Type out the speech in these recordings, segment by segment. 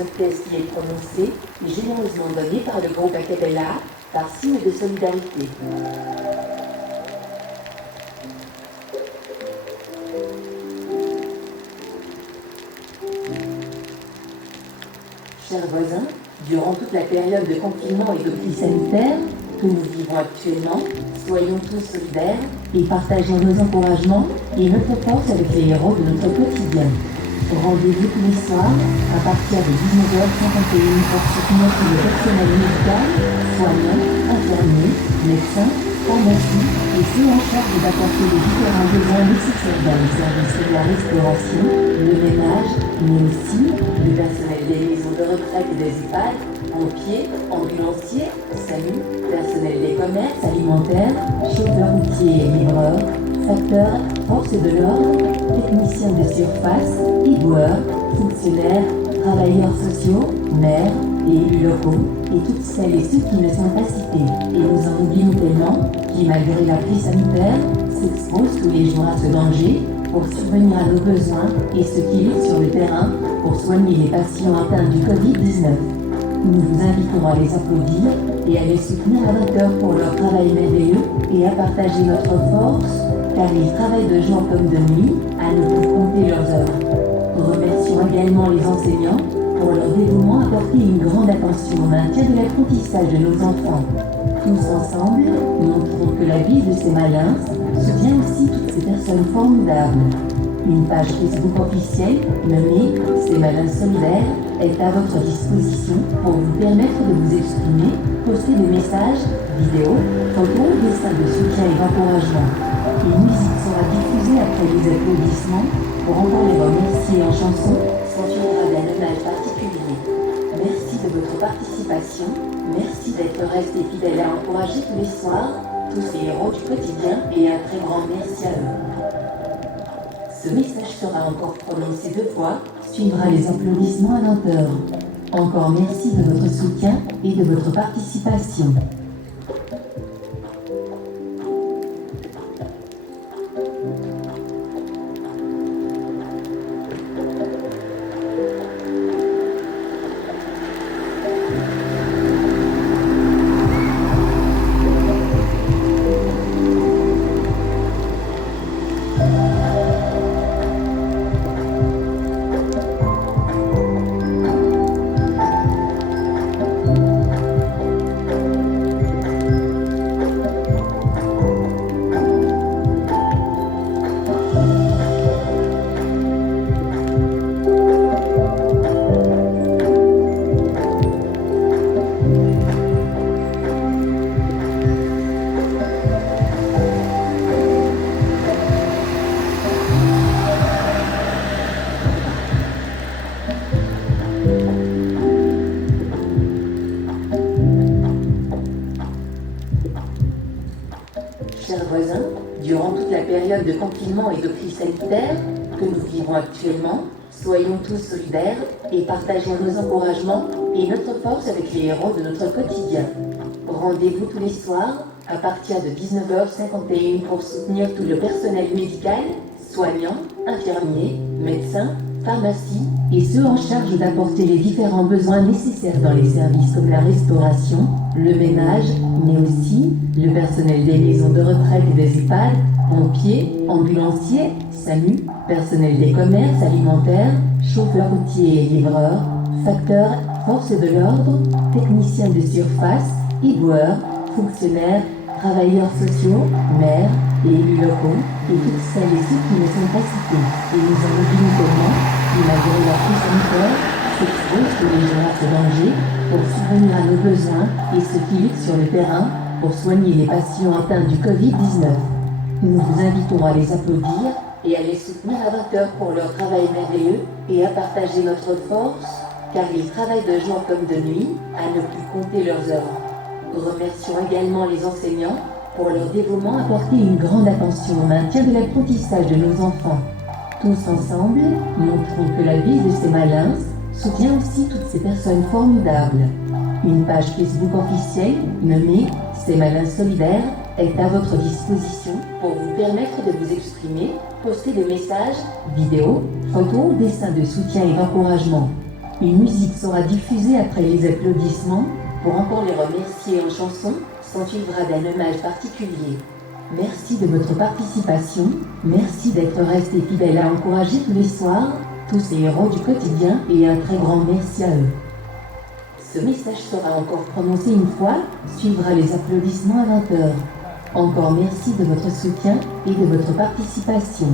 seule pièce qui est prononcée est généreusement donnée par le groupe Acapella par signe de solidarité. Chers voisins, durant toute la période de confinement et de crise sanitaire que nous vivons actuellement, soyons tous solidaires et partageons nos encouragements et notre force avec les héros de notre quotidien. Rendez-vous tous les soirs à partir de 19h51 pour soutenir tout le personnel médical, soignants, infirmiers, médecins, pharmacies et ceux en charge d'apporter les différents besoins nécessaires dans les services de la restauration, le ménage, mais aussi le personnel des maisons de retraite et des EHPAD, pompiers, ambulanciers, SAMU, personnel des commerces alimentaires, chauffeurs routiers et livreurs, facteurs, forces de l'ordre, techniciens de surface, éboueurs, fonctionnaires, travailleurs sociaux, maires et élus locaux, et toutes celles et ceux qui ne sont pas cités. Et nous en oublions tellement qui, malgré la crise sanitaire, s'exposent tous les jours à ce danger pour subvenir à nos besoins et ceux qui luttent sur le terrain pour soigner les patients atteints du Covid-19. Nous vous invitons à les applaudir et à les soutenir à hauteur pour leur travail merveilleux et à partager notre force, car ils travaillent de jour comme de nuit à ne plus compter leurs heures. Remercions également les enseignants pour leur dévouement à porter une grande attention au maintien de l'apprentissage de nos enfants. Tous ensemble, montrons que la vie de ces malins soutient aussi toutes ces personnes formidables. Une page Facebook officielle nommée Ces malins solidaires est à votre disposition pour vous permettre de vous exprimer, poster des messages, vidéos, photos, dessins de soutien et d'encouragement. Une musique sera diffusée après les applaudissements pour encore les remercier en chanson, s'ensuivra d'un hommage particulier. Merci de votre participation, merci d'être restés fidèles à encourager tous les soirs tous les héros du quotidien et un très grand merci à eux. Ce message sera encore prononcé 2 fois, suivra les applaudissements à lenteur. Encore merci de votre soutien et de votre participation. Chers voisins, durant toute la période de confinement et de crise sanitaire que nous vivons actuellement, soyons tous solidaires et partageons nos encouragements et notre force avec les héros de notre quotidien. Rendez-vous tous les soirs à partir de 19h51 pour soutenir tout le personnel médical, soignants, infirmiers, médecins, pharmacies et ceux en charge d'apporter les différents besoins nécessaires dans les services comme la restauration, le ménage, mais aussi le personnel des maisons de retraite et des EHPAD, pompiers, ambulanciers, SAMU, personnel des commerces alimentaires, chauffeurs routiers et livreurs, facteurs, forces de l'ordre, techniciens de surface, éboueurs, fonctionnaires, travailleurs sociaux, maires et élus locaux, et toutes celles et ceux qui ne sont pas cités. Et nous en oublions tellement qui, malgré la crise sanitaire, s'exposent tous les jours à ce danger pour subvenir à nos besoins et ceux qui luttent sur le terrain pour soigner les patients atteints du Covid-19. Nous vous invitons à les applaudir et à les soutenir à hauteur pour leur travail merveilleux et à partager notre force, car ils travaillent de jour comme de nuit à ne plus compter leurs heures. Remercions également les enseignants pour leur dévouement à porter une grande attention au maintien de l'apprentissage de nos enfants. Tous ensemble, montrons que la vie de ces malins soutient aussi toutes ces personnes formidables. Une page Facebook officielle nommée Ces malins solidaires est à votre disposition pour vous permettre de vous exprimer, poster des messages, vidéos, photos, dessins de soutien et d'encouragement. Une musique sera diffusée après les applaudissements. Pour encore les remercier en chanson, s'ensuivra d'un hommage particulier. Merci de votre participation, merci d'être restés fidèles à encourager tous les soirs, tous ces héros du quotidien, et un très grand merci à eux. Ce message sera encore prononcé une fois, suivra les applaudissements à 20h. Encore merci de votre soutien et de votre participation.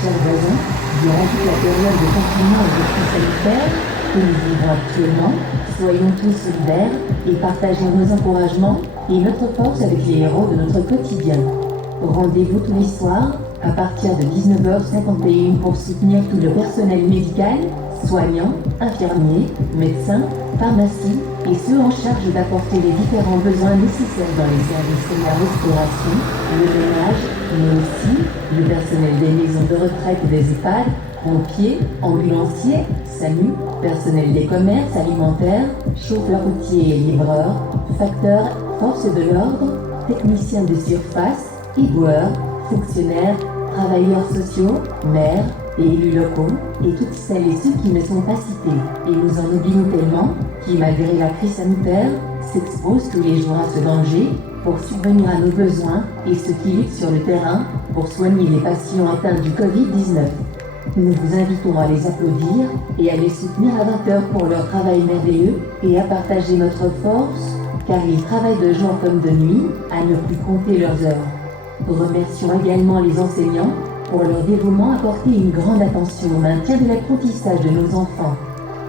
Chers voisins, durant toute la période de confinement et de crise sanitaire que nous vivons actuellement, soyons tous solidaires et partageons nos encouragements et notre force avec les héros de notre quotidien. Rendez-vous tous les soirs à partir de 19h51 pour soutenir tout le personnel médical, soignants, infirmiers, médecins, pharmacies et ceux en charge d'apporter les différents besoins nécessaires dans les services comme la restauration, le ménage, mais aussi le personnel des maisons de retraite et des EHPAD, pompiers, ambulanciers, SAMU, personnel des commerces alimentaires, chauffeurs routiers et livreurs, facteurs, forces de l'ordre, techniciens de surface, éboueurs, fonctionnaires, travailleurs sociaux, maires et élus locaux, et toutes celles et ceux qui ne sont pas cités. Et nous en oublions tellement, qui malgré la crise sanitaire, s'exposent tous les jours à ce danger pour subvenir à nos besoins, et ceux qui luttent sur le terrain pour soigner les patients atteints du Covid-19. Nous vous invitons à les applaudir et à les soutenir à 20h pour leur travail merveilleux et à partager notre force, car ils travaillent de jour comme de nuit à ne plus compter leurs heures. Remercions également les enseignants pour leur dévouement à porter une grande attention au maintien de l'apprentissage de nos enfants.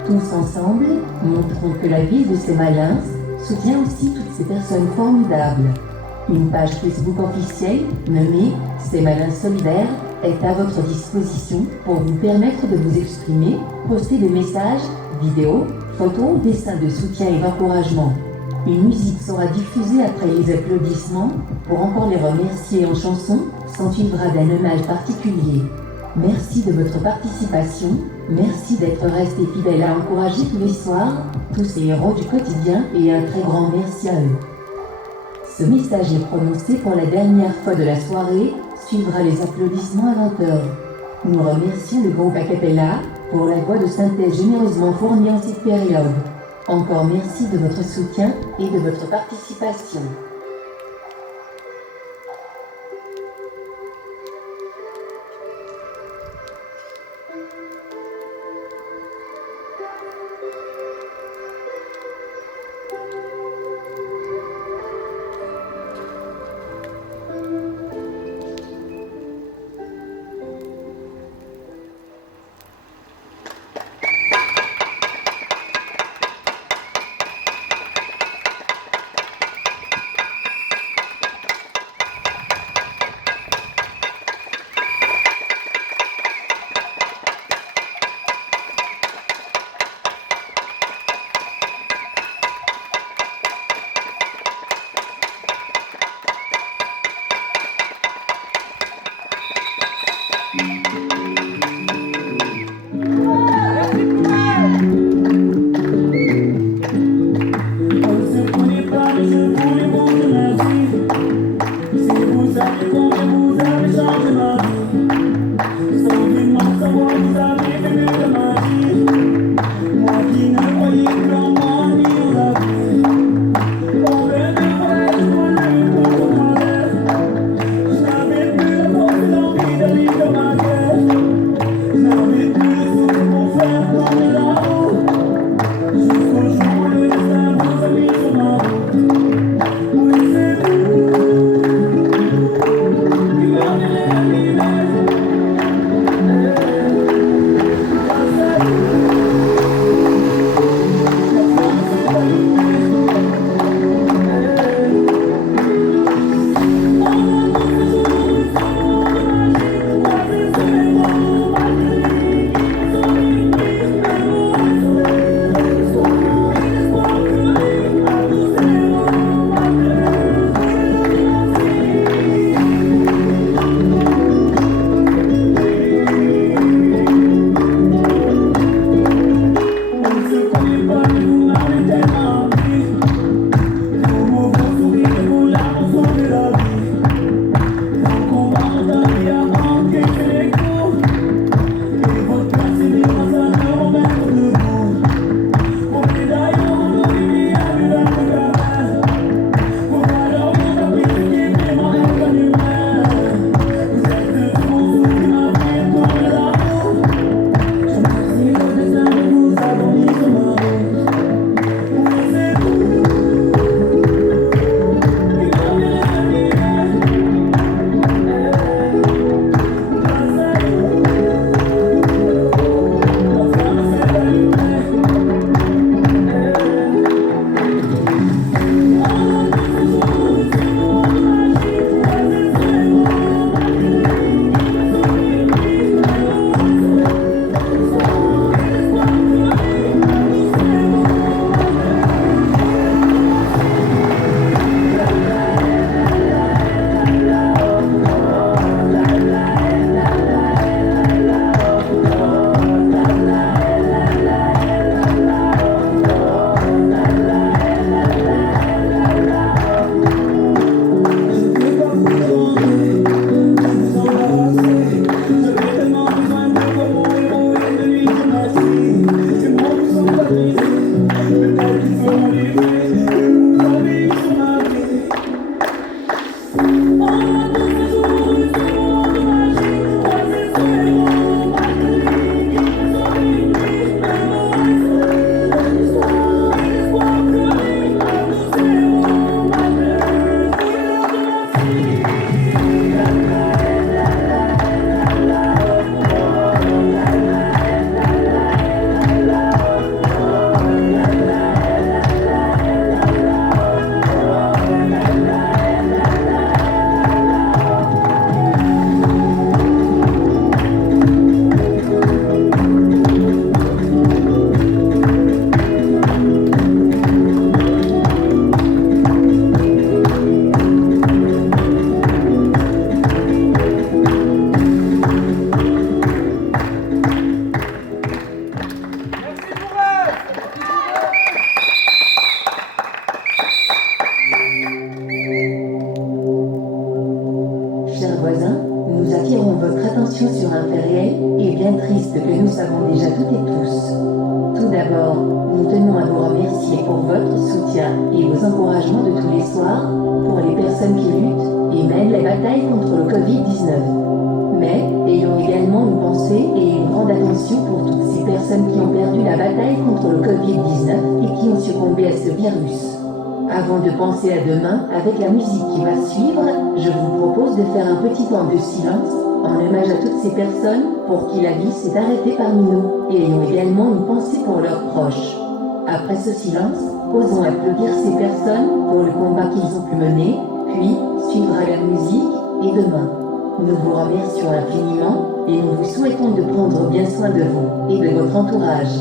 Tous ensemble, montrons que la ville de Sémalins soutient aussi toutes ces personnes formidables. Une page Facebook officielle nommée Sémalins Solidaire est à votre disposition pour vous permettre de vous exprimer, poster des messages, vidéos, photos, dessins de soutien et d'encouragement. Une musique sera diffusée après les applaudissements. Pour encore les remercier en chanson, s'ensuivra d'un hommage particulier. Merci de votre participation, merci d'être restés fidèles à encourager tous les soirs, tous ces héros du quotidien, et un très grand merci à eux. Ce message est prononcé pour la dernière fois de la soirée, suivra les applaudissements à 20h. Nous remercions le groupe Acapella pour la voix de synthèse généreusement fournie en cette période. Encore merci de votre soutien et de votre participation. Avant de penser à demain, avec la musique qui va suivre, je vous propose de faire un petit temps de silence en hommage à toutes ces personnes pour qui la vie s'est arrêtée parmi nous et ayons également une pensée pour leurs proches. Après ce silence, osons applaudir ces personnes pour le combat qu'ils ont pu mener, puis suivra la musique et demain. Nous vous remercions infiniment et nous vous souhaitons de prendre bien soin de vous et de votre entourage.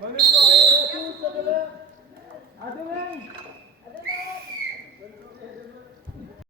Bonne soirée à tous, à demain. À demain.